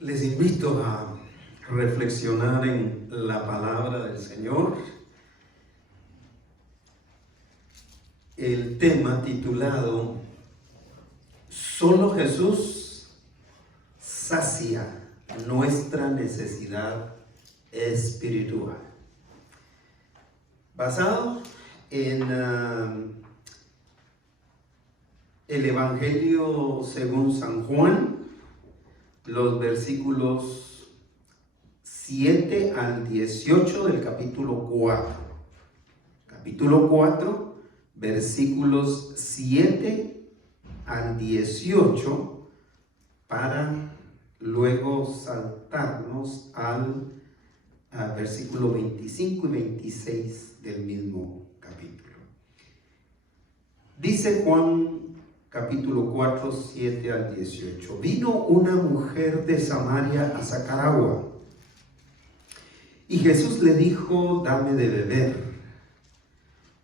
Les invito a reflexionar en la palabra del Señor. El tema titulado "Solo Jesús sacia nuestra necesidad espiritual", basado en el Evangelio según San Juan, los versículos 7 al 18 del capítulo 4. Capítulo 4, versículos 7 al 18, para luego saltarnos al versículo 25 y 26 del mismo capítulo. Dice Juan capítulo 4, 7 al 18. Vino una mujer de Samaria a sacar agua, y Jesús le dijo: dame de beber,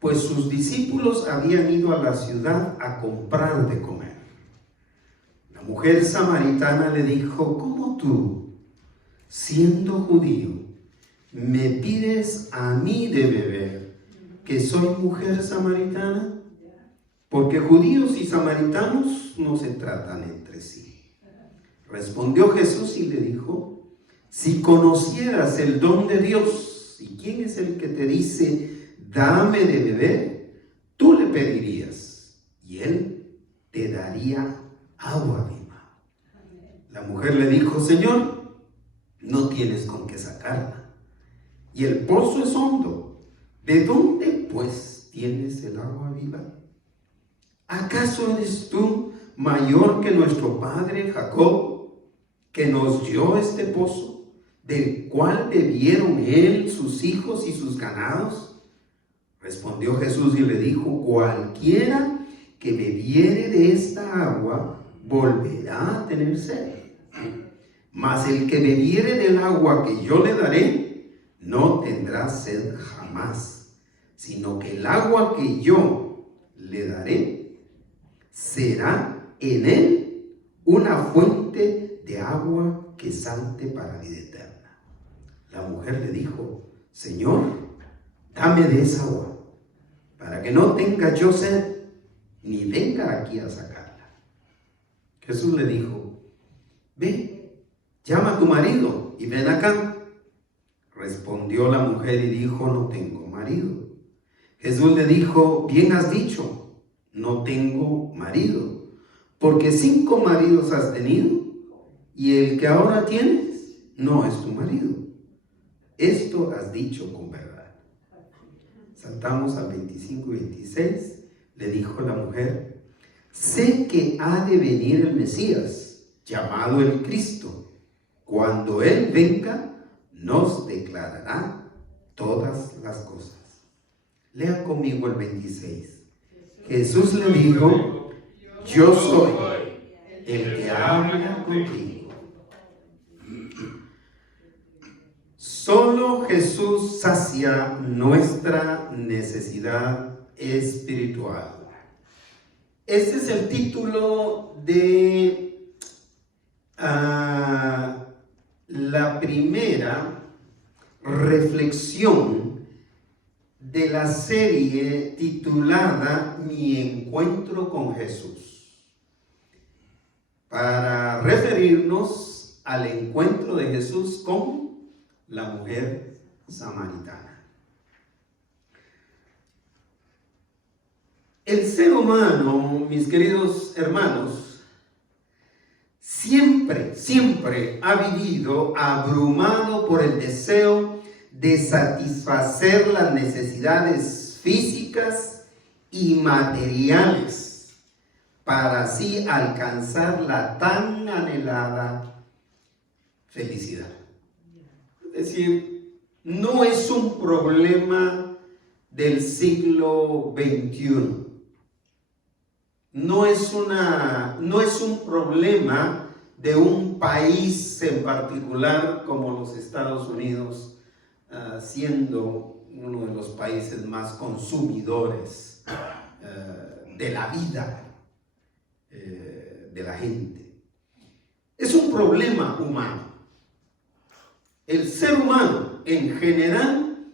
pues sus discípulos habían ido a la ciudad a comprar de comer. La mujer samaritana le dijo: ¿cómo tú, siendo judío, me pides a mí de beber, que soy mujer samaritana? Porque judíos y samaritanos no se tratan entre sí. Respondió Jesús y le dijo: si conocieras el don de Dios, y quién es el que te dice dame de beber, tú le pedirías y él te daría agua viva. La mujer le dijo: Señor, no tienes con qué sacarla, y el pozo es hondo. ¿De dónde pues tienes el agua viva? ¿Acaso eres tú mayor que nuestro padre Jacob, que nos dio este pozo, del cual bebieron él, sus hijos y sus ganados? Respondió Jesús y le dijo: cualquiera que bebiere de esta agua volverá a tener sed. Mas el que bebiere del agua que yo le daré no tendrá sed jamás, sino que el agua que yo le daré será en él una fuente de agua que salte para vida eterna. La mujer le dijo: Señor, dame de esa agua, para que no tenga yo sed, ni venga aquí a sacarla. Jesús le dijo: ve, llama a tu marido y ven acá. Respondió la mujer y dijo: no tengo marido. Jesús le dijo: bien has dicho, no tengo marido, porque 5 maridos has tenido, y el que ahora tienes no es tu marido. Esto has dicho con verdad. Saltamos al 25 y 26. Le dijo la mujer: sé que ha de venir el Mesías, llamado el Cristo. Cuando él venga, nos declarará todas las cosas. Lea conmigo el 26. Jesús le dijo: yo soy el que habla contigo. Solo Jesús sacia nuestra necesidad espiritual. Este es el título de la primera reflexión de la serie titulada Mi encuentro con Jesús, para referirnos al encuentro de Jesús con la mujer samaritana. El ser humano, mis queridos hermanos, siempre ha vivido abrumado por el deseo de satisfacer las necesidades físicas y materiales para así alcanzar la tan anhelada felicidad. Es decir, no es un problema del siglo XXI. No es un problema de un país en particular como los Estados Unidos, siendo uno de los países más consumidores de la vida de la gente. Es un problema humano. el ser humano en general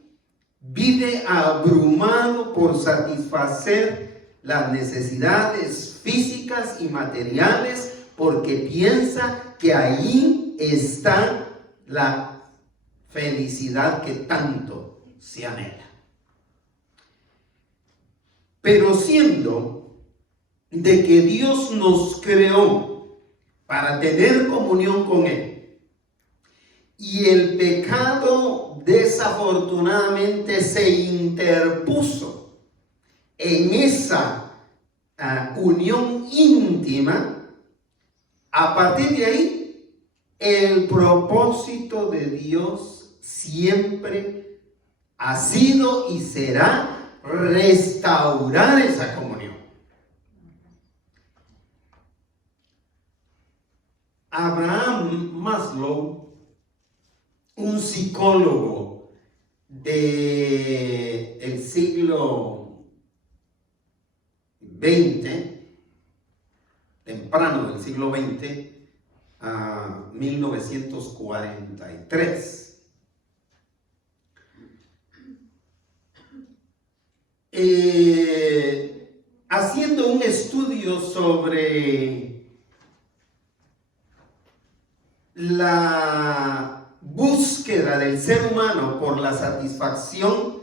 vive abrumado por satisfacer las necesidades físicas y materiales porque piensa que ahí está la felicidad que tanto se anhela. Pero siendo de que Dios nos creó para tener comunión con Él, y el pecado desafortunadamente se interpuso en esa unión íntima, a partir de ahí, el propósito de Dios siempre ha sido y será restaurar esa comunión. Abraham Maslow, un psicólogo del siglo XX, temprano del siglo XX, a 1943. Haciendo un estudio sobre la búsqueda del ser humano por la satisfacción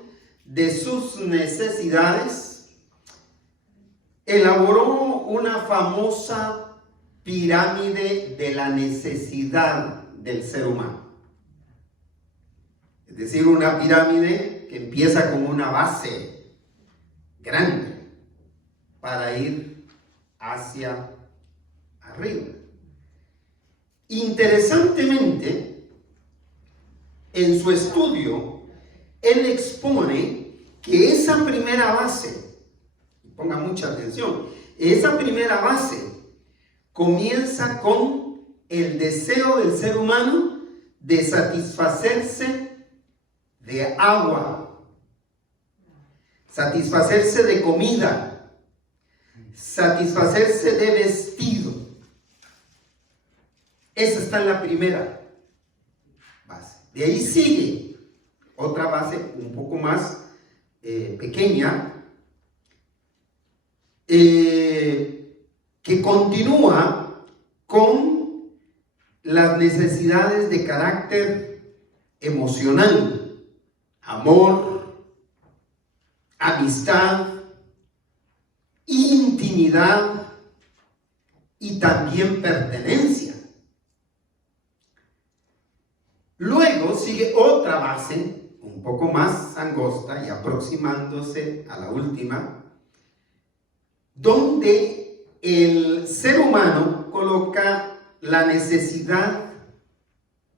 de sus necesidades, elaboró una famosa pirámide de la necesidad del ser humano. Es decir, una pirámide que empieza con una base grande para ir hacia arriba. Interesantemente, en su estudio, él expone que esa primera base, ponga mucha atención, esa primera base comienza con el deseo del ser humano de satisfacerse de agua, satisfacerse de comida, satisfacerse de vestido. Esa está en la primera base. De ahí sigue otra base un poco más pequeña, que continúa con las necesidades de carácter emocional, amor, amistad, intimidad y también pertenencia. Luego sigue otra base un poco más angosta y aproximándose a la última, donde el ser humano coloca la necesidad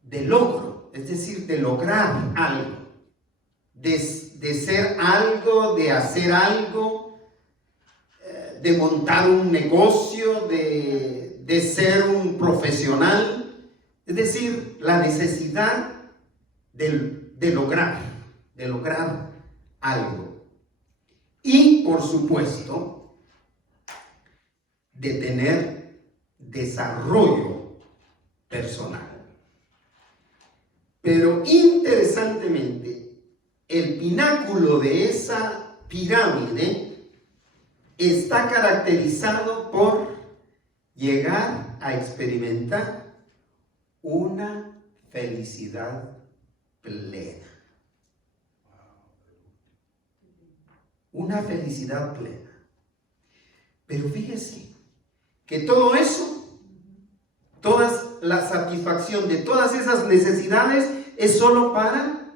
de logro, es decir, de lograr algo, de ser algo, de hacer algo, de montar un negocio, de ser un profesional. Es decir, la necesidad de lograr algo. Y, por supuesto, de tener desarrollo personal. Pero, interesantemente, el pináculo de esa pirámide está caracterizado por llegar a experimentar una felicidad plena. Una felicidad plena. Pero fíjese que todo eso, toda la satisfacción de todas esas necesidades es solo para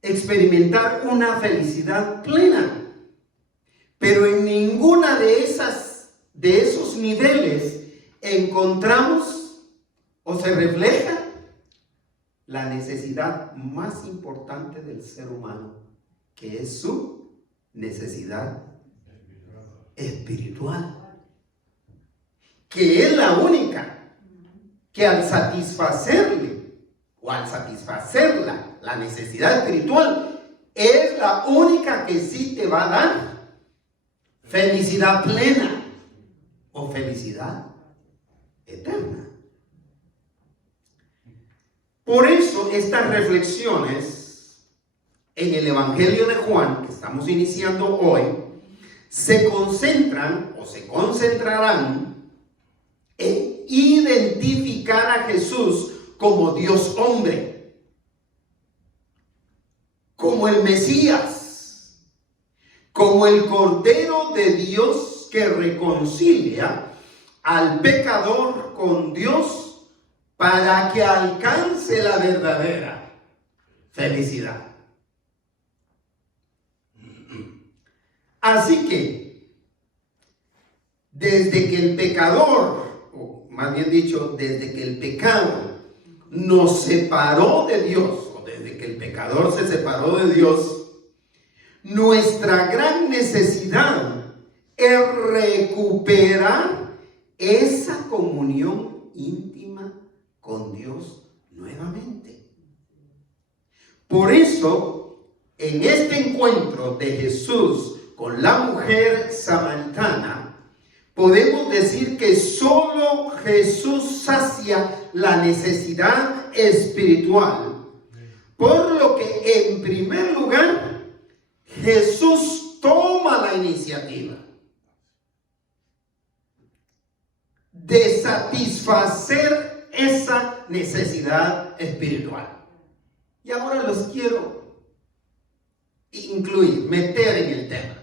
experimentar una felicidad plena. Pero en ninguna de esos niveles encontramos o se refleja la necesidad más importante del ser humano, que es su necesidad espiritual, que es la única que al satisfacerle o al satisfacerla, la necesidad espiritual, es la única que sí te va a dar felicidad plena o felicidad eterna. Por eso estas reflexiones en el Evangelio de Juan, que estamos iniciando hoy, se concentran o se concentrarán en identificar a Jesús como Dios hombre, como el Mesías, como el Cordero de Dios que reconcilia al pecador con Dios para que alcance la verdadera felicidad. Así que, desde que el pecador, o más bien dicho, desde que el pecado nos separó de Dios, o desde que el pecador se separó de Dios, nuestra gran necesidad es recuperar esa comunión íntima con Dios nuevamente. Por eso, en este encuentro de Jesús con la mujer samaritana, podemos decir que solo Jesús sacia la necesidad espiritual, por lo que en primer lugar Jesús toma la iniciativa de satisfacer esa necesidad espiritual. Y ahora los quiero meter en el tema.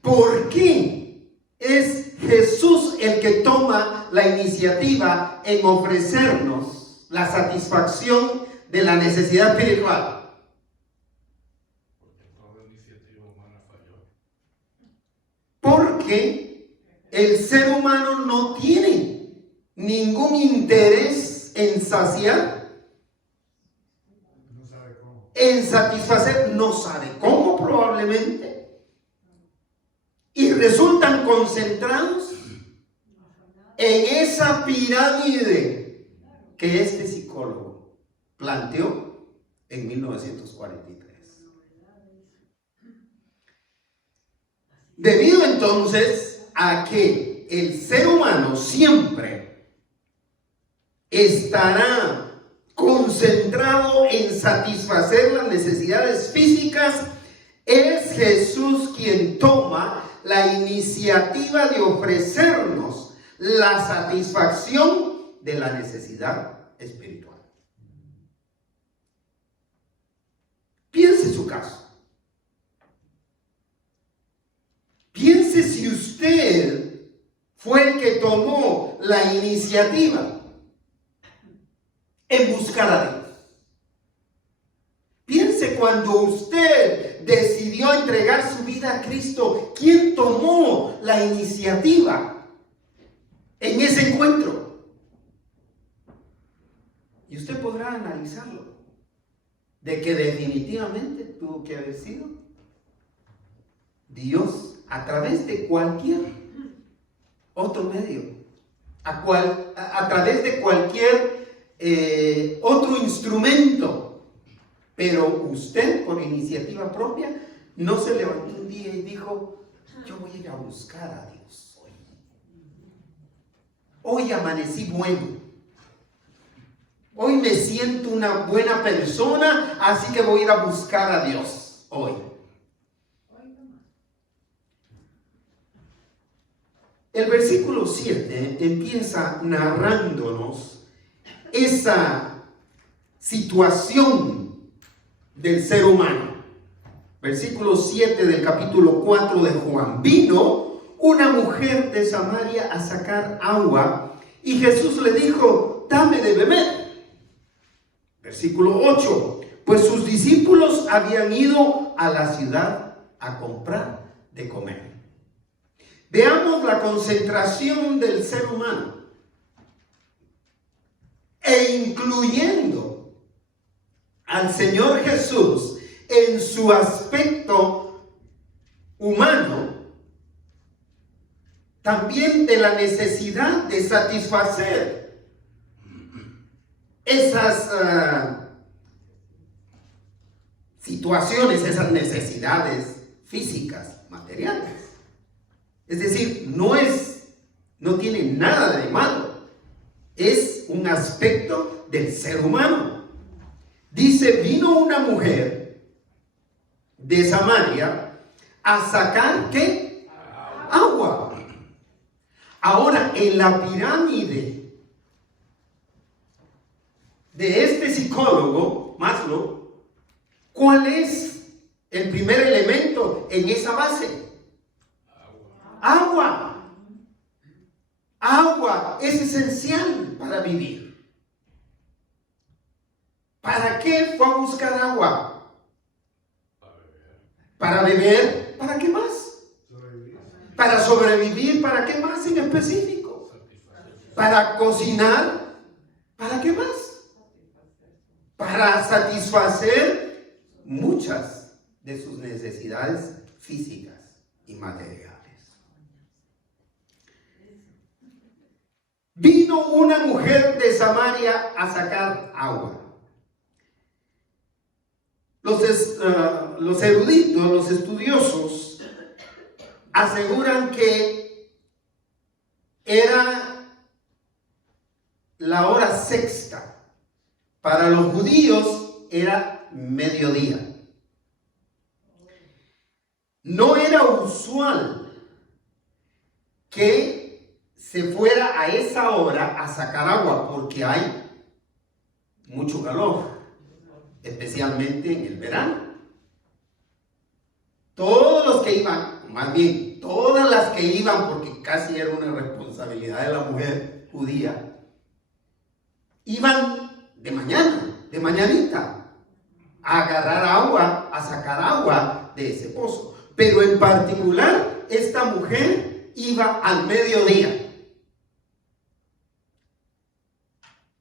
¿Por qué es Jesús el que toma la iniciativa en ofrecernos la satisfacción de la necesidad espiritual? Porque toda iniciativa humana falló. Porque el ser humano no tiene ningún interés en saciar, No sabe cómo. en satisfacer, no sabe cómo probablemente. Y resultan concentrados en esa pirámide que este psicólogo planteó en 1943. Debido entonces a que el ser humano siempre estará concentrado en satisfacer las necesidades físicas, es Jesús quien toma la iniciativa de ofrecernos la satisfacción de la necesidad espiritual. Piense su caso. Piense si usted fue el que tomó la iniciativa en buscar a Dios. Piense cuando usted decidió entregar su vida a Cristo, ¿quién tomó la iniciativa en ese encuentro? Y usted podrá analizarlo, de que definitivamente tuvo que haber sido Dios a través de cualquier otro medio, a través de cualquier otro instrumento. Pero usted, por iniciativa propia, no se levantó un día y dijo: yo voy a ir a buscar a Dios hoy. Hoy amanecí bueno. Hoy me siento una buena persona, así que voy a ir a buscar a Dios hoy. El versículo 7 empieza narrándonos esa situación del ser humano. Versículo 7 del capítulo 4 de Juan. Vino una mujer de Samaria a sacar agua y Jesús le dijo: dame de beber. Versículo 8. Pues sus discípulos habían ido a la ciudad a comprar de comer. Veamos la concentración del ser humano, e incluyendo al Señor Jesús en su aspecto humano, también de la necesidad de satisfacer esas situaciones, esas necesidades físicas, materiales. Es decir, no tiene nada de malo, es un aspecto del ser humano. Dice, vino una mujer de Samaria a sacar, ¿qué? Agua. Ahora, en la pirámide de este psicólogo, Maslow, ¿cuál es el primer elemento en esa base? Agua. Agua es esencial para vivir. ¿Para qué fue a buscar agua? Para beber. ¿Para qué más? Para sobrevivir. ¿Para qué más en específico? Para cocinar. ¿Para qué más? Para satisfacer muchas de sus necesidades físicas y materiales. Vino una mujer de Samaria a sacar agua. Los eruditos, los estudiosos, aseguran que era la hora sexta. Para los judíos era mediodía. No era usual que se fuera a esa hora a sacar agua porque hay mucho calor, especialmente en el verano. Todos los que iban, más bien, todas las que iban, porque casi era una responsabilidad de la mujer judía, iban de mañana, de mañanita, a agarrar agua, a sacar agua de ese pozo. Pero en particular, esta mujer iba al mediodía.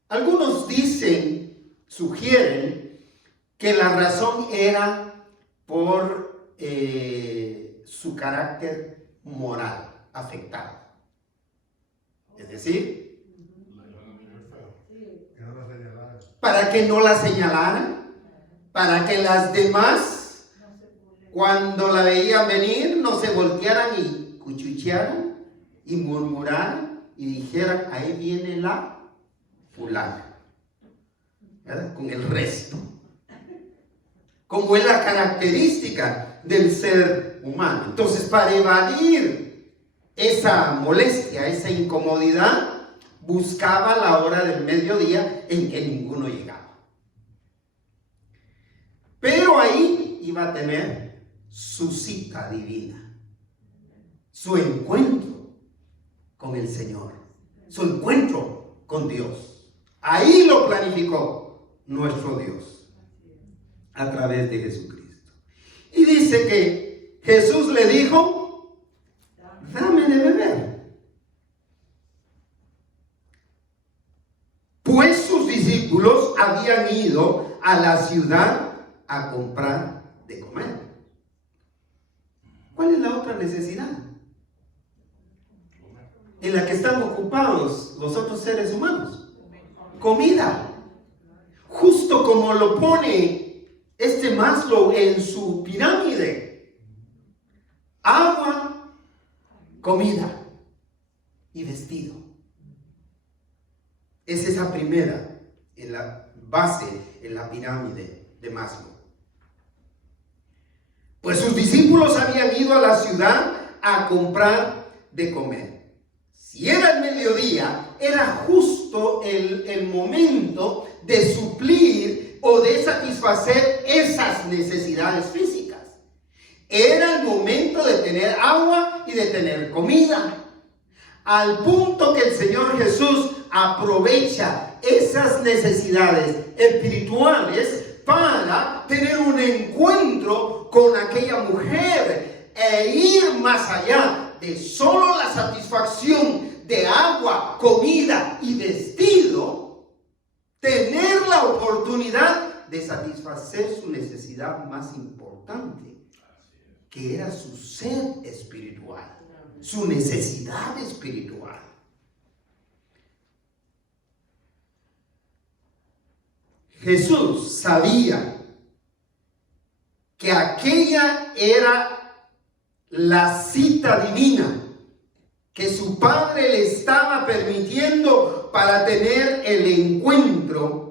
Algunos sugieren que la razón era por su carácter moral afectado. Es decir, para que no la señalaran, para que las demás, cuando la veían venir, no se voltearan y cuchichearan y murmuraran y dijeran, ahí viene la fulana, ¿verdad? Con el resto. Como es la característica del ser humano. Entonces, para evadir esa molestia, esa incomodidad, buscaba la hora del mediodía en que ninguno llegaba. Pero ahí iba a tener su cita divina, su encuentro con el Señor, su encuentro con Dios. Ahí lo planificó nuestro Dios a través de Jesucristo. Y dice que Jesús le dijo, dame de beber. Pues sus discípulos habían ido a la ciudad a comprar de comer. ¿Cuál es la otra necesidad en la que están ocupados los otros seres humanos? Comida. Justo como lo pone este Maslow en su pirámide. Agua, comida y vestido. Es esa primera en la base, en la pirámide de Maslow. Pues sus discípulos habían ido a la ciudad a comprar de comer. Si era el mediodía, era justo el momento de suplir o de satisfacer esas necesidades físicas. Era el momento de tener agua y de tener comida. Al punto que el Señor Jesús aprovecha esas necesidades espirituales para tener un encuentro con aquella mujer e ir más allá de solo la satisfacción de agua, comida y vestido, tener la oportunidad de satisfacer su necesidad más importante, que era su sed espiritual, su necesidad espiritual. Jesús sabía que aquella era la cita divina que su Padre le estaba permitiendo para tener el encuentro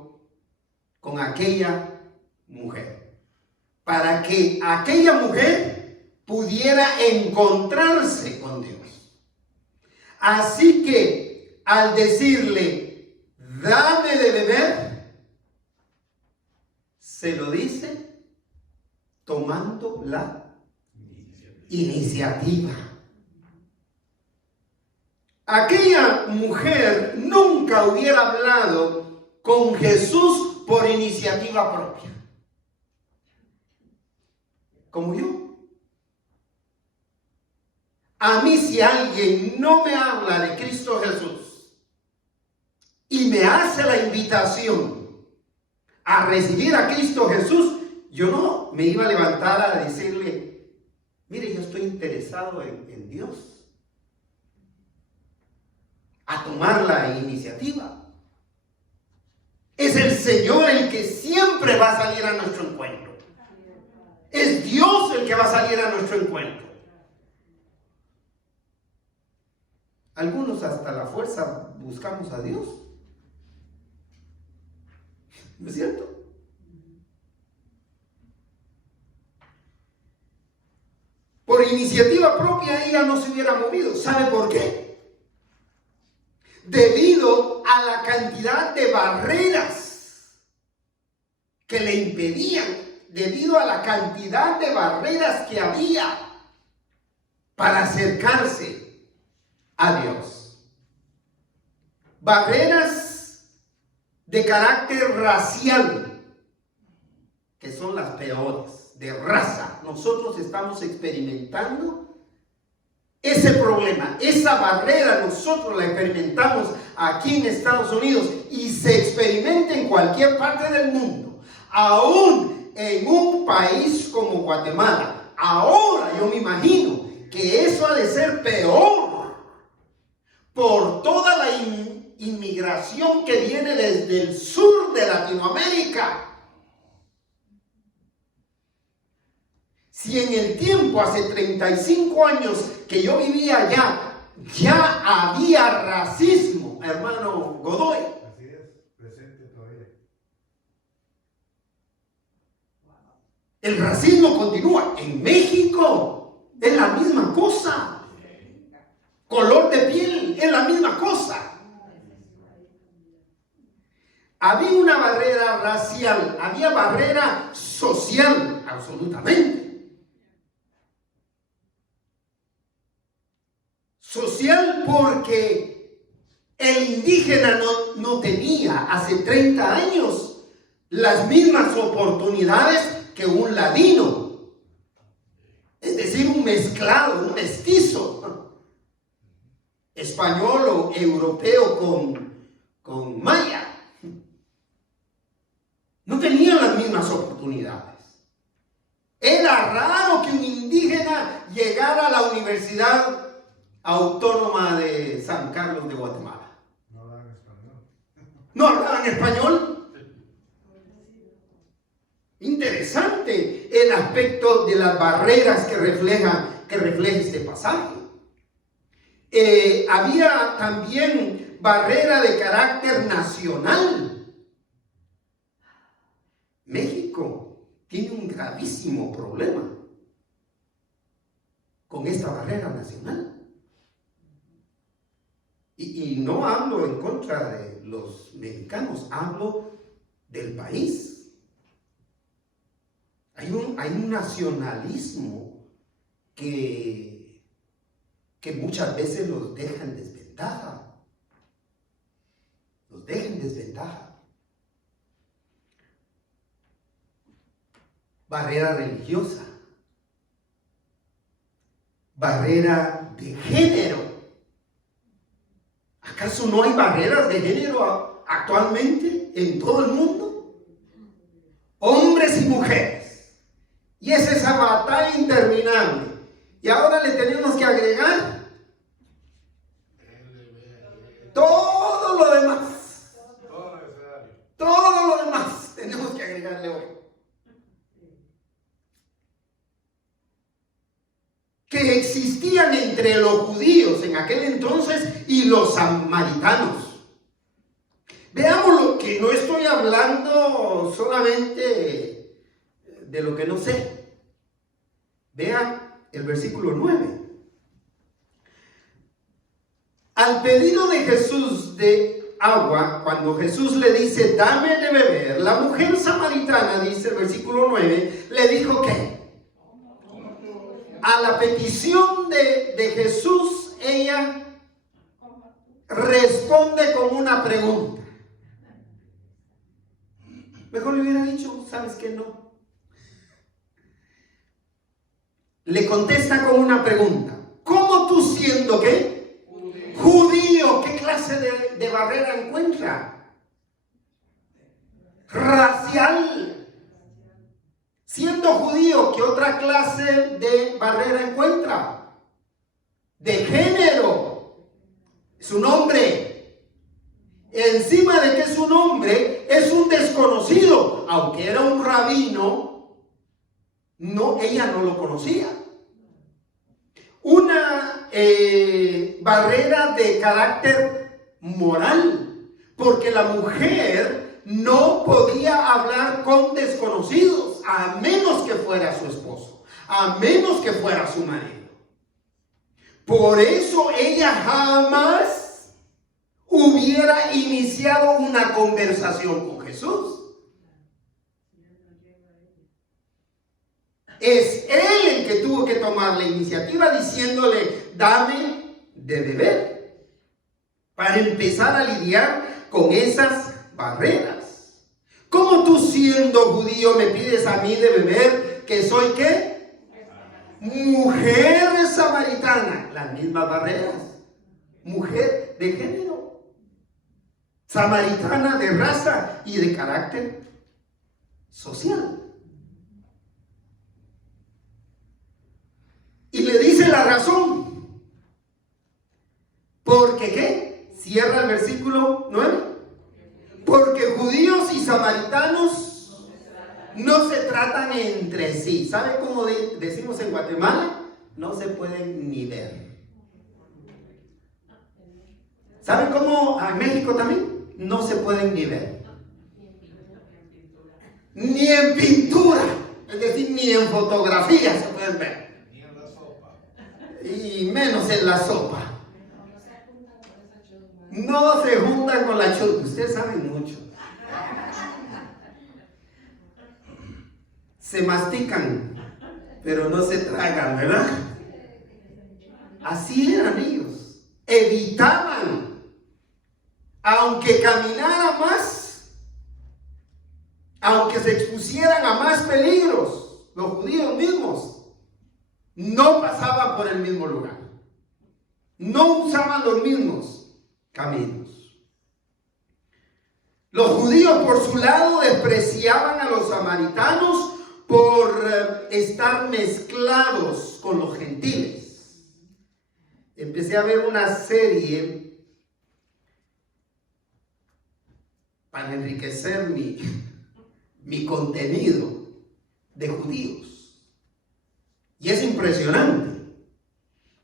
con aquella mujer, para que aquella mujer pudiera encontrarse con Dios. Así que al decirle, dame de beber, se lo dice tomando la iniciativa. Aquella mujer nunca hubiera hablado con Jesús por iniciativa propia, como yo. A mí, si alguien no me habla de Cristo Jesús y me hace la invitación a recibir a Cristo Jesús, yo no me iba a levantar a decirle, mire, yo estoy interesado en Dios, a tomar la iniciativa. Es el Señor el que siempre va a salir a nuestro encuentro. Es Dios el que va a salir a nuestro encuentro. Algunos hasta la fuerza buscamos a Dios. ¿No es cierto? Por iniciativa propia ella no se hubiera movido. ¿Sabe por qué? Debido a la cantidad de barreras que le impedían, debido a la cantidad de barreras que había para acercarse a Dios. Barreras de carácter racial, que son las peores, de raza. Nosotros estamos experimentando ese problema, esa barrera nosotros la experimentamos aquí en Estados Unidos y se experimenta en cualquier parte del mundo, aún en un país como Guatemala. Ahora yo me imagino que eso ha de ser peor por toda la inmigración que viene desde el sur de Latinoamérica. Si en el tiempo, hace 35 años que yo vivía allá, ya había racismo, hermano Godoy. Así es, presente todavía. El racismo continúa. En México es la misma cosa. Color de piel es la misma cosa. Había una barrera racial, había barrera social, absolutamente. Social porque el indígena no tenía hace 30 años las mismas oportunidades que un ladino. Es decir, un mezclado, un mestizo. Español o europeo con maya. No tenían las mismas oportunidades. Era raro que un indígena llegara a la Universidad Autónoma de San Carlos de Guatemala. No hablaban español. ¿No hablaban español? Interesante el aspecto de las barreras que refleja este pasaje. Había también barrera de carácter nacional. México tiene un gravísimo problema con esta barrera nacional. Y no hablo en contra de los mexicanos, hablo del país. Hay un nacionalismo que muchas veces los deja en desventaja. Los deja en desventaja. Barrera religiosa. Barrera de género. ¿Acaso no hay barreras de género actualmente en todo el mundo? Hombres y mujeres. Y es esa batalla interminable. Y ahora le tenemos que agregar todo lo demás. Todo lo demás tenemos que agregarle hoy. Que existían entre los judíos en aquel entonces y los samaritanos. Veamos porque no estoy hablando solamente de lo que no sé. Vean el versículo 9. Al pedido de Jesús de agua, cuando Jesús le dice, dame de beber, la mujer samaritana, dice el versículo 9, le dijo que a la petición de Jesús, ella responde con una pregunta. Mejor le hubiera dicho, ¿sabes qué? No. Le contesta con una pregunta. ¿Cómo tú siendo qué? Judío, ¿qué clase de barrera encuentra? Racial. Siendo judío, ¿qué otra clase de barrera encuentra? De género. Es un hombre. Encima de que es un hombre, es un desconocido. Aunque era un rabino, ella no lo conocía. Una barrera de carácter moral, porque la mujer no podía hablar con desconocidos, a menos que fuera su esposo, a menos que fuera su marido. Por eso ella jamás hubiera iniciado una conversación con Jesús. Es él el que tuvo que tomar la iniciativa diciéndole, dame de beber, para empezar a lidiar con esas barreras. ¿Cómo tú siendo judío me pides a mí de beber que soy qué? Mujer samaritana. Las mismas barreras. Mujer de género. Samaritana de raza y de carácter social. Y le dice la razón. ¿Porque qué? Cierra el versículo 9. Porque judíos y samaritanos no se tratan entre sí. ¿Sabe cómo decimos en Guatemala? No se pueden ni ver. ¿Sabe cómo en México también? No se pueden ni ver. Ni en pintura. Es decir, ni en fotografía se pueden ver. Y menos en la sopa. No se juntan con la chuta. Ustedes saben mucho. Se mastican, pero no se tragan, ¿verdad? Así eran ellos. Evitaban, aunque caminara más, aunque se expusieran a más peligros, los judíos mismos no pasaban por el mismo lugar. No usaban los mismos caminos. Los judíos, por su lado, despreciaban a los samaritanos por estar mezclados con los gentiles. Empecé a ver una serie para enriquecer mi contenido de judíos. Y es impresionante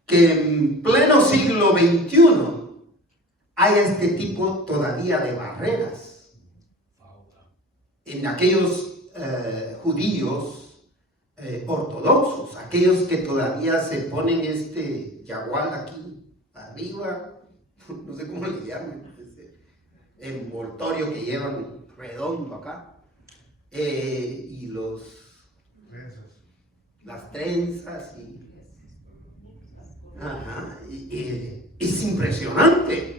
que en pleno siglo XXI haya este tipo todavía de barreras. En aquellos judíos ortodoxos, aquellos que todavía se ponen este yagual aquí arriba, no sé cómo le llaman, este envoltorio que llevan redondo acá, y las trenzas y es impresionante.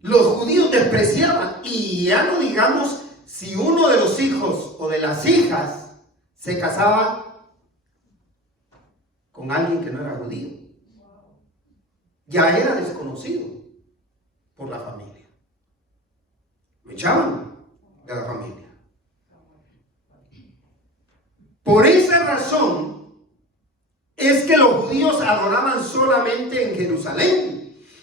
Los judíos despreciaban, y ya no digamos si uno de los hijos o de las hijas se casaba con alguien que no era judío. Ya era desconocido por la familia. Lo echaban de la familia. Por esa razón es que los judíos adoraban solamente en Jerusalén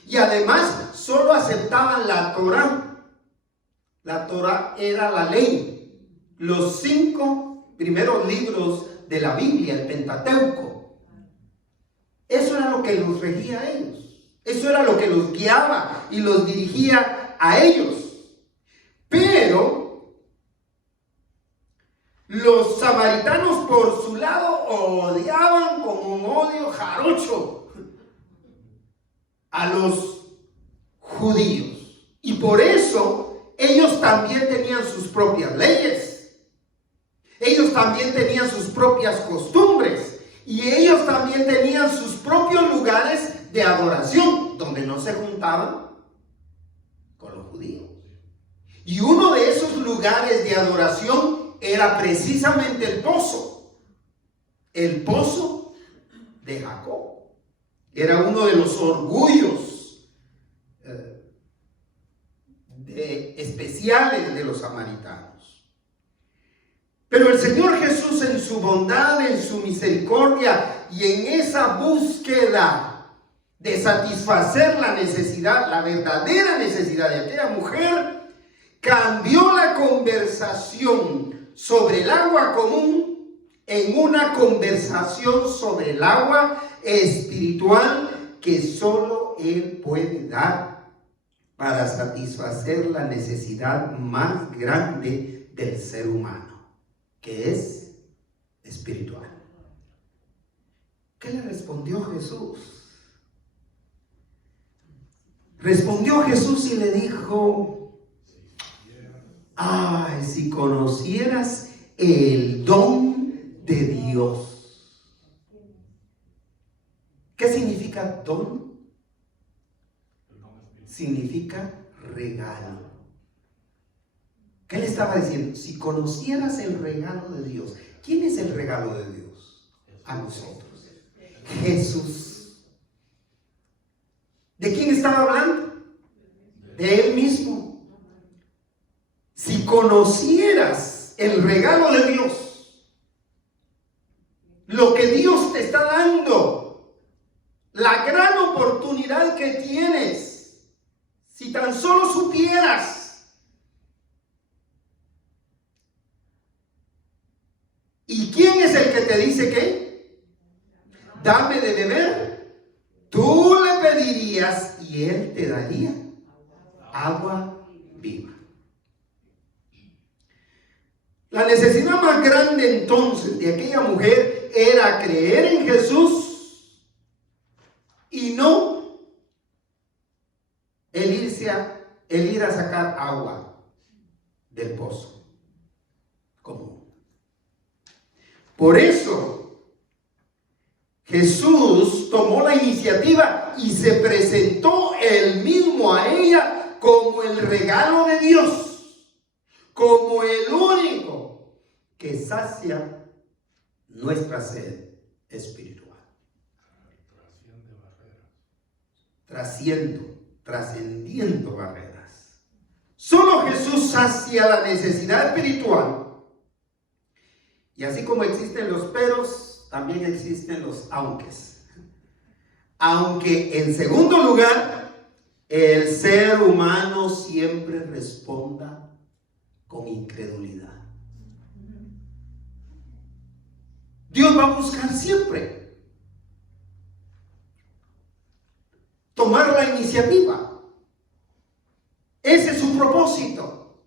y además solo aceptaban la Torá. La Torá era la ley, los 5 primeros libros de la Biblia, el Pentateuco. Eso era lo que los regía a ellos. Eso era lo que los guiaba y los dirigía a ellos. Pero los samaritanos por su lado odiaban con un odio jarocho a los judíos. Y por eso ellos también tenían sus propias leyes. Ellos también tenían sus propias costumbres. Y ellos también tenían sus propios lugares de adoración, donde no se juntaban con los judíos. Y uno de esos lugares de adoración era precisamente el pozo de Jacob. Era uno de los orgullos especiales de los samaritanos. Pero el Señor Jesús, en su bondad, en su misericordia y en esa búsqueda de satisfacer la necesidad, la verdadera necesidad de aquella mujer, cambió la conversación sobre el agua común en una conversación sobre el agua espiritual que solo Él puede dar para satisfacer la necesidad más grande del ser humano, que es espiritual. ¿Qué le respondió Jesús? Respondió Jesús y le dijo: ay, si conocieras el don de Dios. ¿Qué significa don? Significa regalo. ¿Qué le estaba diciendo? Si conocieras el regalo de Dios. ¿Quién es el regalo de Dios? A nosotros. Jesús. ¿De quién estaba hablando? De Él mismo. Si conocieras el regalo de Dios, lo que Dios te está dando, la gran oportunidad que tienes, si tan solo supieras. ¿Y quién es el que te dice qué? Dame de beber. Tú le pedirías y Él te daría agua viva. La necesidad más grande entonces de aquella mujer era creer en Jesús y no el ir a sacar agua del pozo común. Por eso Jesús tomó la iniciativa y se presentó Él mismo a ella como el regalo de Dios, como el único que sacia nuestra sed espiritual. Trascendiendo barreras. Solo Jesús sacia la necesidad espiritual. Y así como existen los peros, también existen los aunques. Aunque en segundo lugar, el ser humano siempre responda con incredulidad. Dios va a buscar siempre tomar la iniciativa. Ese es su propósito,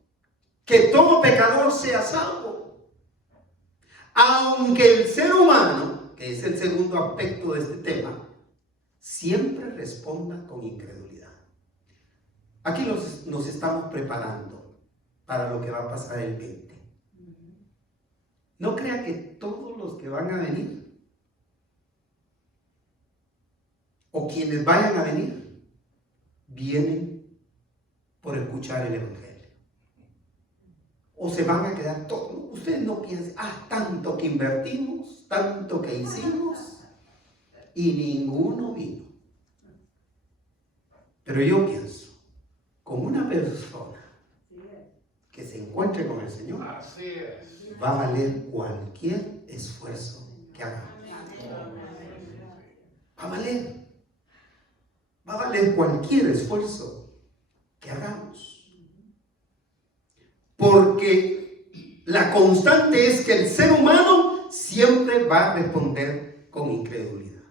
que todo pecador sea salvo. Aunque el ser humano, que es el segundo aspecto de este tema, siempre responda con incredulidad. Aquí nos estamos preparando para lo que va a pasar el 20. No crea que todos los que van a venir o quienes vayan a venir vienen por escuchar el Evangelio. O se van a quedar todos. Ustedes no piensen, tanto que invertimos, tanto que hicimos y ninguno vino. Pero yo pienso, con una persona que se encuentre con el Señor, va a valer cualquier esfuerzo que hagamos. Va a valer cualquier esfuerzo que hagamos. Porque la constante es que el ser humano siempre va a responder con incredulidad.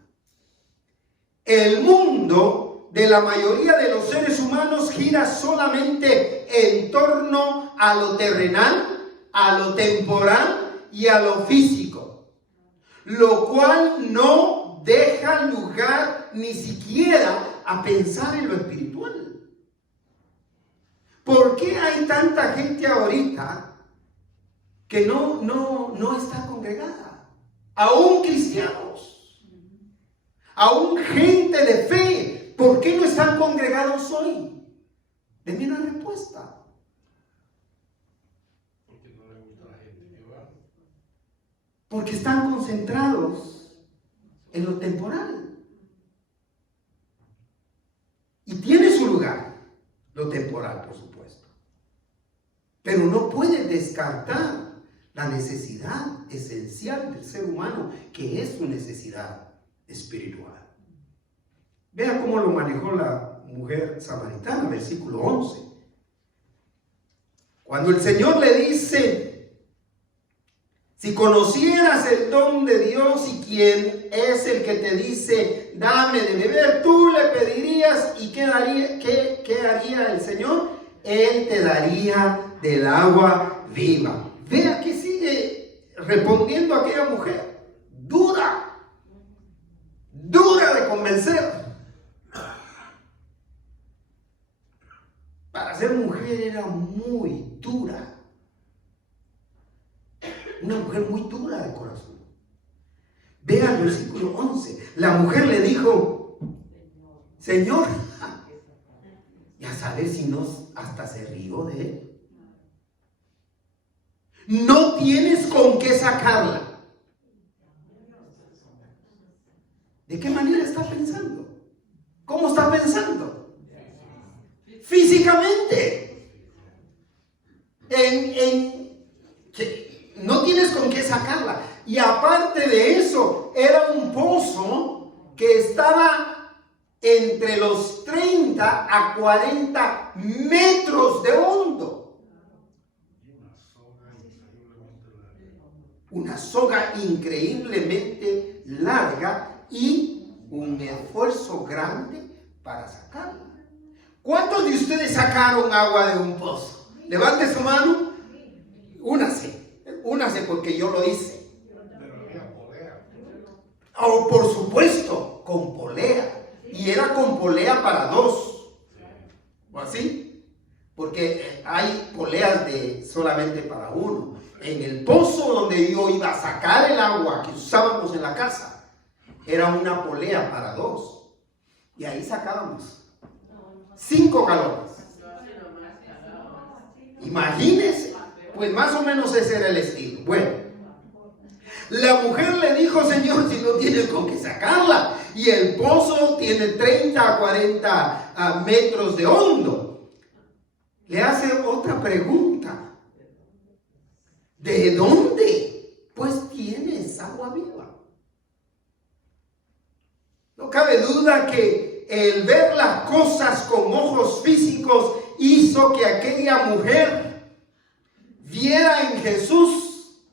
El mundo de la mayoría de los seres humanos gira solamente en torno a lo terrenal, a lo temporal y a lo físico, lo cual no deja lugar ni siquiera a pensar en lo espiritual. ¿Por qué hay tanta gente ahorita que no está congregada? Aún cristianos, aún gente de fe, ¿por qué no están congregados hoy? Denme una respuesta. Porque no le gusta a la gente que va. Porque están concentrados en lo temporal. Y tiene su lugar lo temporal, por supuesto. Pero no puede descartar la necesidad esencial del ser humano, que es su necesidad espiritual. Vean cómo lo manejó la mujer samaritana, versículo 11. Cuando el Señor le dice: si conocieras el don de Dios y quién es el que te dice dame de beber, tú le pedirías, y ¿qué haría el Señor? Él te daría del agua viva. Vea que sigue respondiendo aquella mujer, dura de convencer. Para ser mujer era muy dura. Una mujer muy dura de corazón. Vea el versículo 11. La mujer le dijo: Señor, ya sabes si no, hasta se rió de él. No tienes con qué sacarla. ¿De qué manera está pensando? ¿Cómo está pensando? Físicamente. Que no tienes con qué sacarla. Y aparte de eso, era un pozo que estaba entre los 30 a 40 metros de hondo. Una soga increíblemente larga y un esfuerzo grande para sacarla. ¿Cuántos de ustedes sacaron agua de un pozo? Levante su mano. Únase porque yo lo hice. Oh, por supuesto, con polea. Y era con polea para dos. ¿O así? Porque hay poleas de solamente para uno. En el pozo donde yo iba a sacar el agua que usábamos en la casa, era una polea para dos. Y ahí sacábamos 5 galones. Imagínense, pues más o menos ese era el estilo. Bueno, la mujer le dijo: Señor, si no tienes con qué sacarla, y el pozo tiene 30 a 40 metros de hondo. Le hace otra pregunta: ¿de dónde pues tienes agua viva? No cabe duda que el ver las cosas con ojos físicos hizo que aquella mujer viera en Jesús.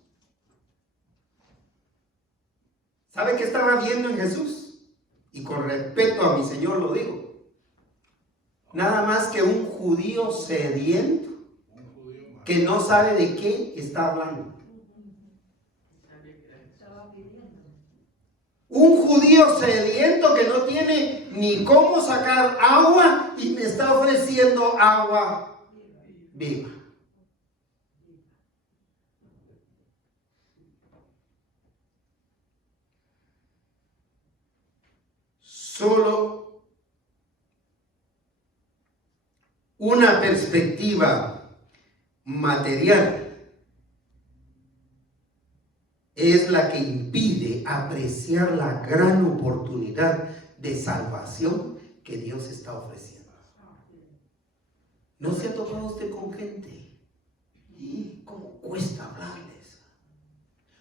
¿Sabe qué estaba viendo en Jesús? Y con respeto a mi Señor lo digo. Nada más que un judío sediento que no sabe de qué está hablando. Un judío sediento que no tiene ni cómo sacar agua y me está ofreciendo agua viva. Solo una perspectiva material es la que impide apreciar la gran oportunidad de salvación que Dios está ofreciendo. ¿No se ha topado usted con gente? ¿Y cómo cuesta hablarles?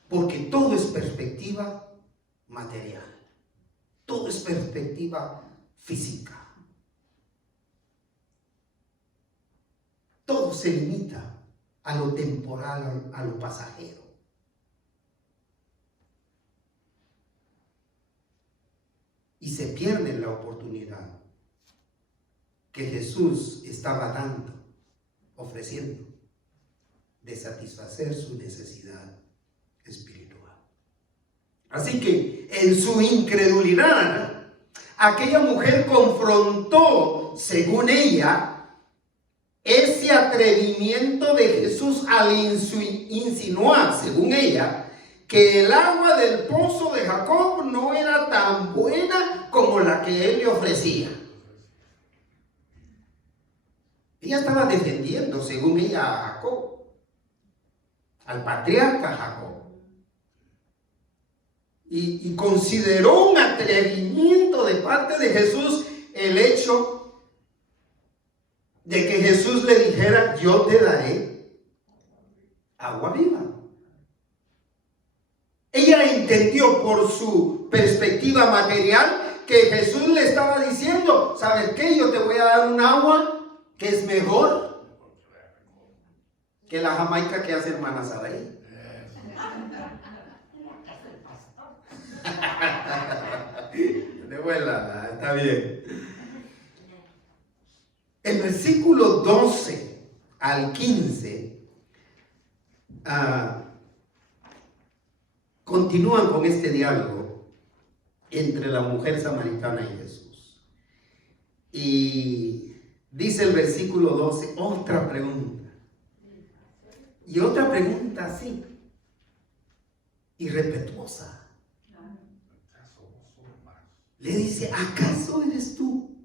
Porque todo es perspectiva material. Todo es perspectiva física. Todo se limita a lo temporal, a lo pasajero. Y se pierde la oportunidad que Jesús estaba dando, ofreciendo, de satisfacer su necesidad espiritual. Así que en su incredulidad, aquella mujer confrontó, según ella, ese atrevimiento de Jesús al insinuar, según ella, que el agua del pozo de Jacob no era tan buena como la que él le ofrecía. Ella estaba defendiendo, según ella, a Jacob, al patriarca Jacob. Y consideró un atrevimiento de parte de Jesús el hecho de que Jesús le dijera: yo te daré agua viva. Ella entendió por su perspectiva material que Jesús le estaba diciendo: ¿sabes qué? Yo te voy a dar un agua que es mejor que la Jamaica que hace hermana Saraí. De vuela, está bien. El versículo 12 al 15 continúan con este diálogo entre la mujer samaritana y Jesús. Y dice el versículo 12, otra pregunta. Y otra pregunta así, irrespetuosa. Le dice: ¿acaso eres tú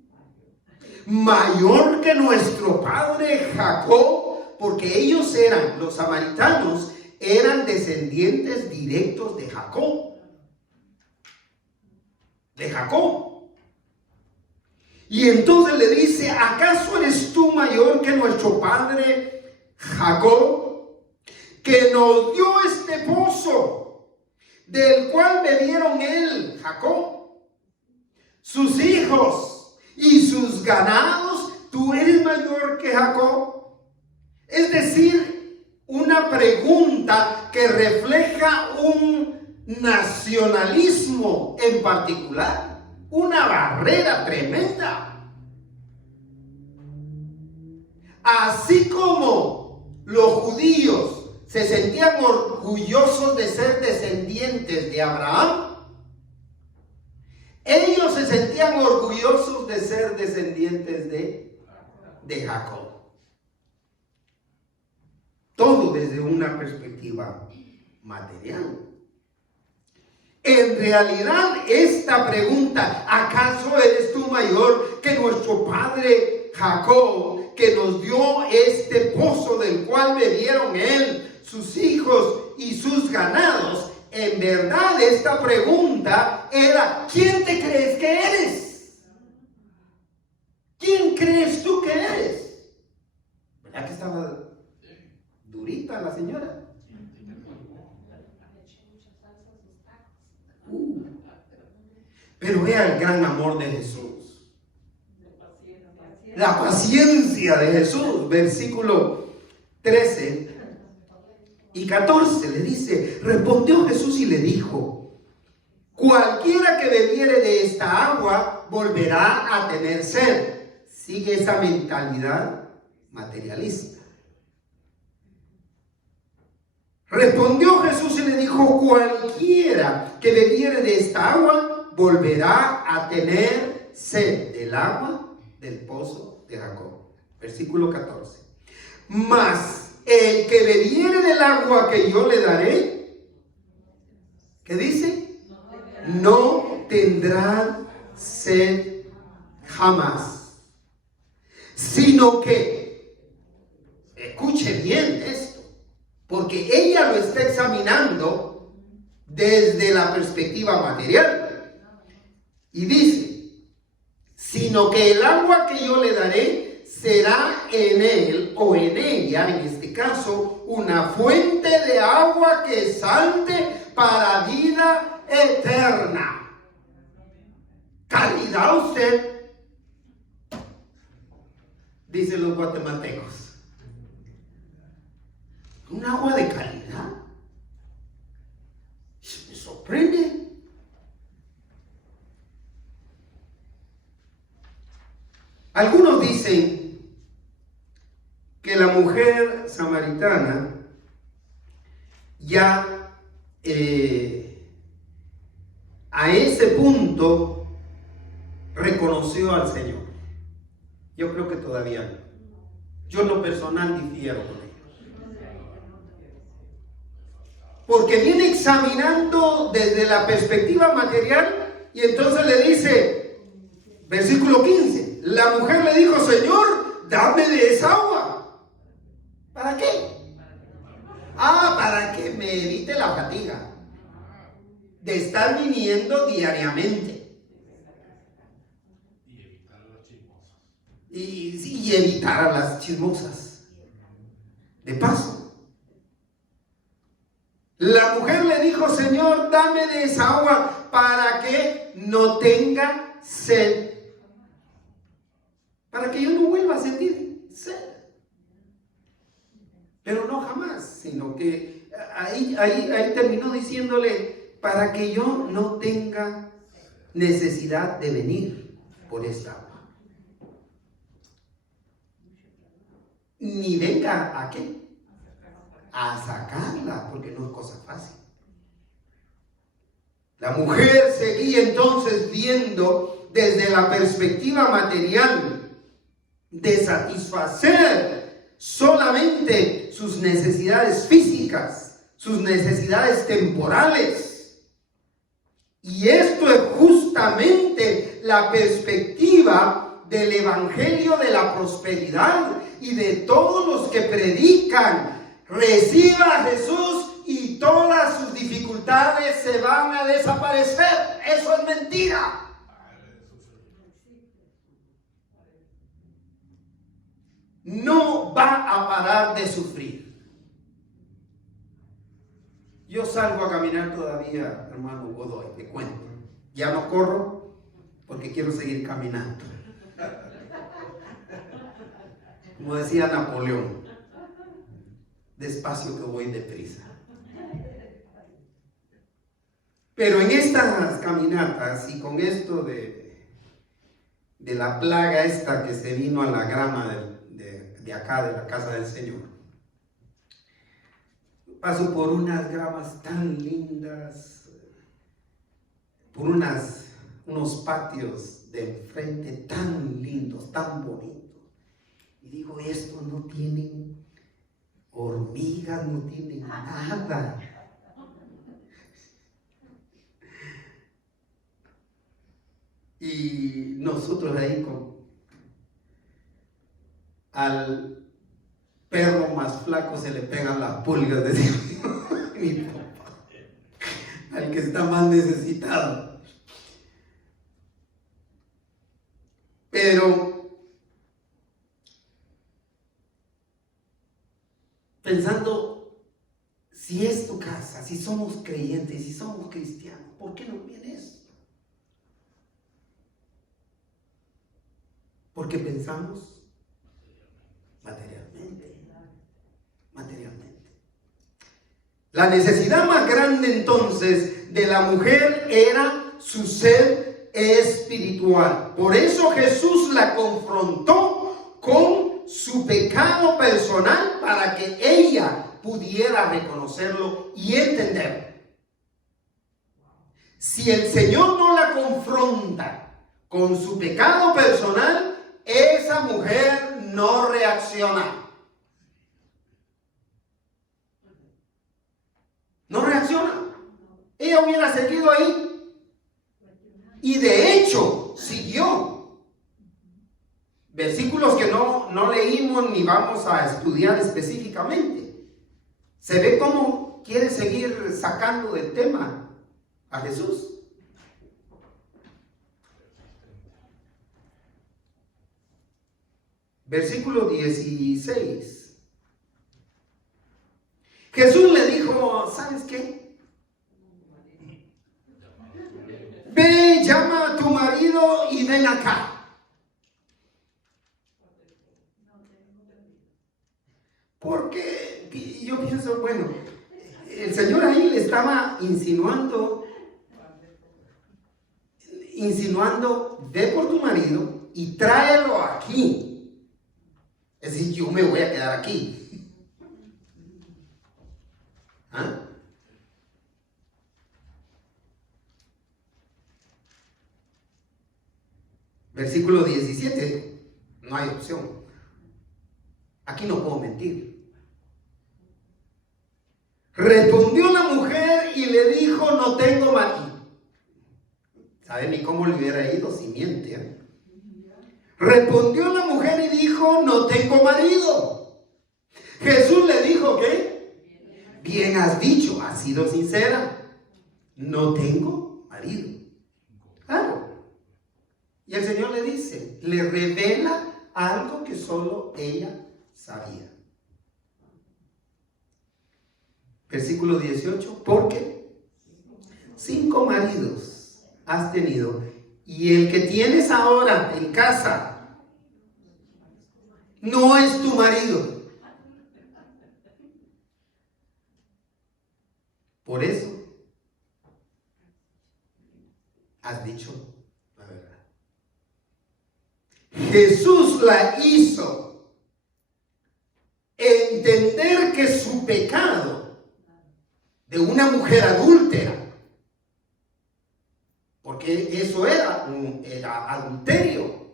mayor que nuestro padre Jacob? Porque ellos eran, los samaritanos, eran descendientes directos de Jacob. De Jacob. Y entonces le dice: ¿acaso eres tú mayor que nuestro padre Jacob, que nos dio este pozo, del cual bebieron él, Jacob, sus hijos y sus ganados? ¿Tú eres mayor que Jacob? Es decir, una pregunta que refleja un nacionalismo en particular, una barrera tremenda. Así como los judíos se sentían orgullosos de ser descendientes de Abraham, ellos se sentían orgullosos de ser descendientes de Jacob. Todo desde una perspectiva material. En realidad, esta pregunta: ¿acaso eres tú mayor que nuestro padre Jacob, que nos dio este pozo del cual bebieron él, sus hijos y sus ganados? En verdad, esta pregunta era: ¿quién te crees que eres? ¿Quién crees tú que eres? ¿Verdad que estaba durita la señora? Pero vea el gran amor de Jesús. La paciencia de Jesús. Versículo 13 y 14 le dice: respondió Jesús y le dijo: cualquiera que bebiere de esta agua volverá a tener sed. Sigue esa mentalidad materialista. Respondió Jesús y le dijo: cualquiera que bebiere de esta agua volverá a tener sed del agua del pozo de Jacob. Versículo 14. Mas el que bebiere del agua que yo le daré, ¿qué dice? No tendrá sed jamás, sino que, escuche bien esto, porque ella lo está examinando desde la perspectiva material. Y dice: sino que el agua que yo le daré será en él o en ella, en este caso, una fuente de agua que salte para vida eterna. ¿Calidad usted? Dicen los guatemaltecos. ¿Un agua de calidad? Me sorprende. Algunos dicen que la mujer samaritana ya a ese punto reconoció al Señor. Yo creo que todavía no. Yo en lo personal difiero con ellos. Porque viene examinando desde la perspectiva material y entonces le dice, versículo 15, la mujer le dijo, Señor, dame de esa agua. ¿Para qué? Para que me evite la fatiga de estar viniendo diariamente. Y evitar a las chismosas. De paso. La mujer le dijo, Señor, dame de esa agua para que no tenga sed. Para que yo no vuelva a sentir sed. Pero no jamás, sino que ahí terminó diciéndole, para que yo no tenga necesidad de venir por esta agua. Ni venga a qué, a sacarla, porque no es cosa fácil. La mujer seguía entonces viendo desde la perspectiva material de satisfacer solamente sus necesidades físicas, sus necesidades temporales. Y esto es justamente la perspectiva del evangelio de la prosperidad y de todos los que predican. Reciba a Jesús y todas sus dificultades se van a desaparecer. Eso es mentira. No va a parar de sufrir. Yo salgo a caminar todavía, hermano Godoy, te cuento. Ya no corro porque quiero seguir caminando. Como decía Napoleón, despacio que voy deprisa. Pero en estas caminatas y con esto de la plaga esta que se vino a la grama de acá, de la casa del Señor, paso por unas gramas tan lindas, por unos patios de enfrente tan lindos, tan bonitos. Y digo, estos no tienen hormigas, no tienen nada. Y nosotros ahí al perro más flaco se le pegan las pulgas, decía mi papá, al que está más necesitado. Pero pensando, si es tu casa, si somos creyentes, si somos cristianos, ¿por qué nos viene eso? Porque pensamos materialmente. La necesidad más grande entonces de la mujer era su sed espiritual. Por eso Jesús la confrontó con su pecado personal para que ella pudiera reconocerlo y entenderlo. Si el Señor no la confronta con su pecado personal, esa mujer no reacciona. No reacciona. Ella hubiera seguido ahí. Y de hecho, siguió. Versículos que no leímos ni vamos a estudiar específicamente. Se ve cómo quiere seguir sacando del tema a Jesús. Versículo 16. Jesús le dijo, ¿sabes qué? Ve, llama a tu marido y ven acá. Porque yo pienso, bueno, el Señor ahí le estaba insinuando insinuando, ve por tu marido y tráelo aquí. Es decir, yo me voy a quedar aquí. ¿Ah? Versículo 17, no hay opción. Aquí no puedo mentir. Respondió la mujer y le dijo, no tengo marido. ¿Saben ni cómo le hubiera ido si miente? ¿Eh? Respondió la mujer y dijo, no tengo marido. Jesús le dijo, ¿qué? Bien has dicho, has sido sincera. No tengo marido. Claro. Y el Señor le dice, le revela algo que solo ella sabía. Versículo 18, porque 5 maridos has tenido y el que tienes ahora en casa no es tu marido. Por eso has dicho la verdad. Jesús la hizo entender que su pecado de una mujer adúltera, porque eso era adulterio,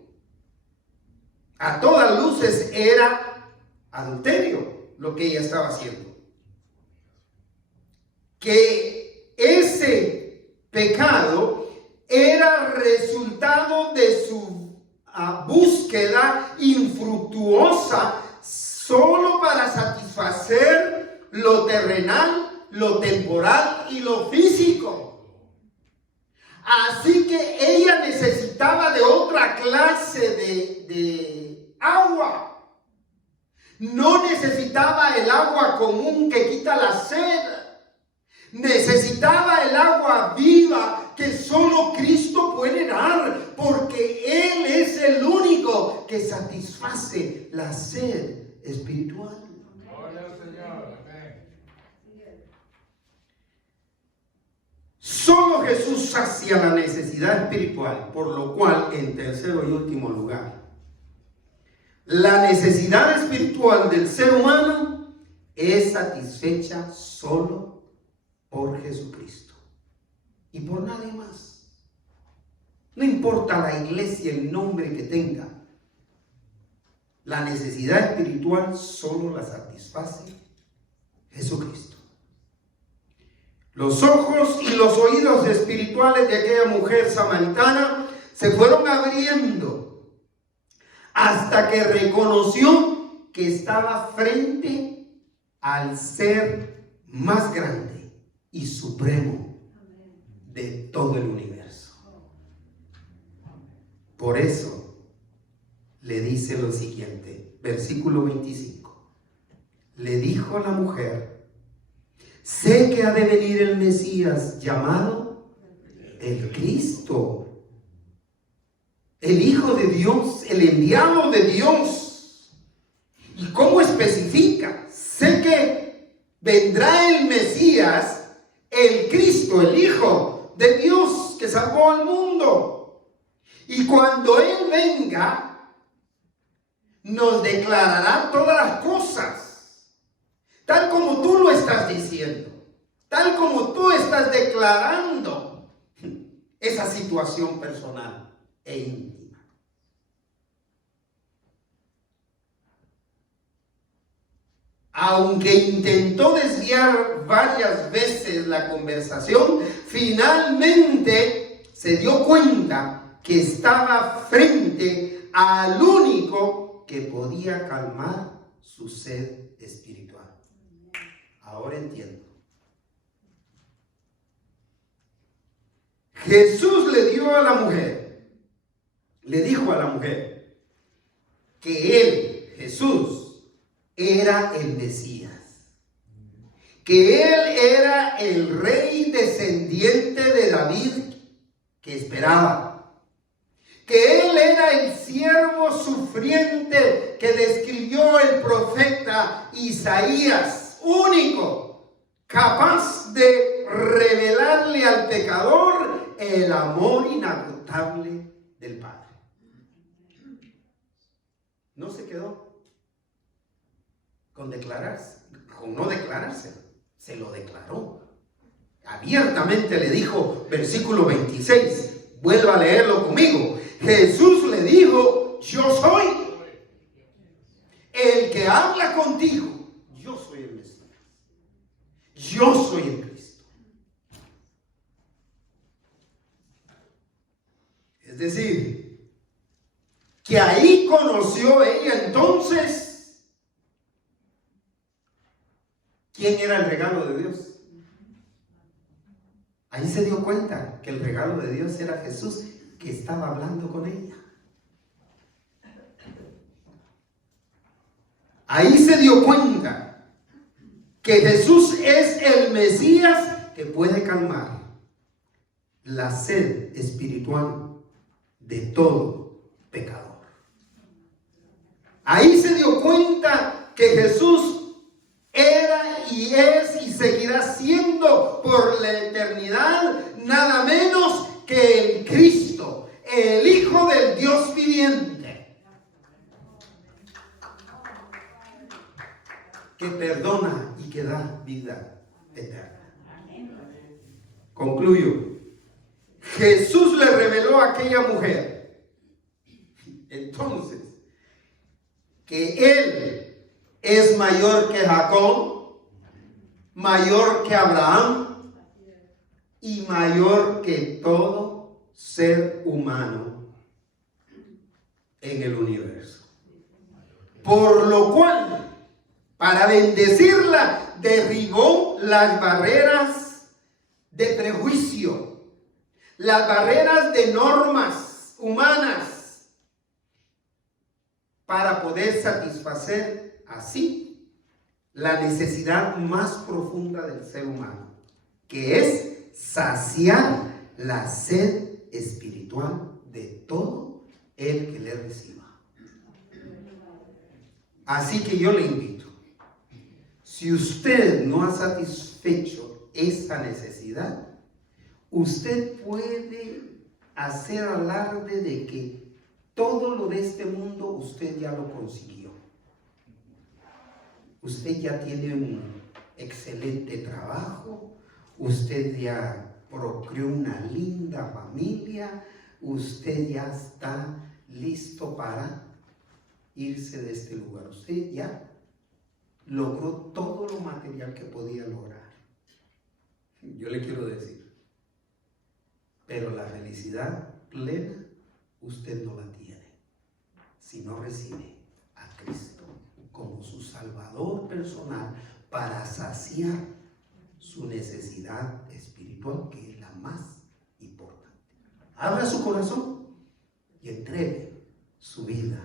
a todas luces era adulterio lo que ella estaba haciendo, que ese pecado era resultado de su búsqueda infructuosa solo para satisfacer lo terrenal, lo temporal y lo físico. Así que ella necesitaba de otra clase de agua. No necesitaba el agua común que quita la sed. Necesitaba el agua viva que solo Cristo puede dar, porque Él es el único que satisface la sed espiritual. Solo Jesús sacia la necesidad espiritual, por lo cual, en tercero y último lugar, la necesidad espiritual del ser humano es satisfecha solo por Jesucristo y por nadie más. No importa la iglesia, el nombre que tenga, la necesidad espiritual solo la satisface Jesucristo. Los ojos y los oídos espirituales de aquella mujer samaritana se fueron abriendo hasta que reconoció que estaba frente al ser más grande y supremo de todo el universo. Por eso le dice lo siguiente, versículo 25. Le dijo a la mujer, sé que ha de venir el Mesías llamado el Cristo, el Hijo de Dios, el enviado de Dios. ¿Y cómo especifica? Sé que vendrá el Mesías, el Cristo, el Hijo de Dios que salvó al mundo. Y cuando Él venga, nos declarará todas las cosas. Tal como tú lo estás diciendo, tal como tú estás declarando esa situación personal e íntima. Aunque intentó desviar varias veces la conversación, finalmente se dio cuenta que estaba frente al único que podía calmar su sed espiritual. Ahora entiendo. Jesús le dijo a la mujer, que Él, Jesús, era el Mesías, que Él era el rey descendiente de David que esperaba, que Él era el siervo sufriente que describió el profeta Isaías, único, capaz de revelarle al pecador el amor inagotable del Padre. No se quedó con declararse, con no declararse, se lo declaró. Abiertamente le dijo, versículo 26, vuelva a leerlo conmigo. Jesús le dijo, yo soy el que habla contigo. Yo soy el Mesías. Yo soy el Cristo. Es decir, que ahí conoció ella entonces quién era el regalo de Dios. Ahí se dio cuenta que el regalo de Dios era Jesús, que estaba hablando con ella. Ahí se dio cuenta que Jesús es el Mesías que puede calmar la sed espiritual de todo pecador. Ahí se dio cuenta que Jesús era y es y seguirá siendo por la eternidad nada menos que el Cristo, el Hijo del Dios viviente, que perdona y que da vida eterna. Concluyo. Jesús le reveló a aquella mujer entonces que Él es mayor que Jacob, mayor que Abraham y mayor que todo ser humano en el universo. Por lo cual, para bendecirla, derribó las barreras de prejuicio, las barreras de normas humanas, para poder satisfacer así la necesidad más profunda del ser humano, que es saciar la sed espiritual de todo el que le reciba. Así que yo le invito, si usted no ha satisfecho esa necesidad, usted puede hacer alarde de que todo lo de este mundo usted ya lo consiguió. Usted ya tiene un excelente trabajo, usted ya procreó una linda familia, usted ya está listo para irse de este lugar. Usted ya logró todo lo material que podía lograr. Yo le quiero decir, pero la felicidad plena usted no la tiene si no recibe a Cristo como su Salvador personal para saciar su necesidad espiritual, que es la más importante. Abra su corazón y entregue su vida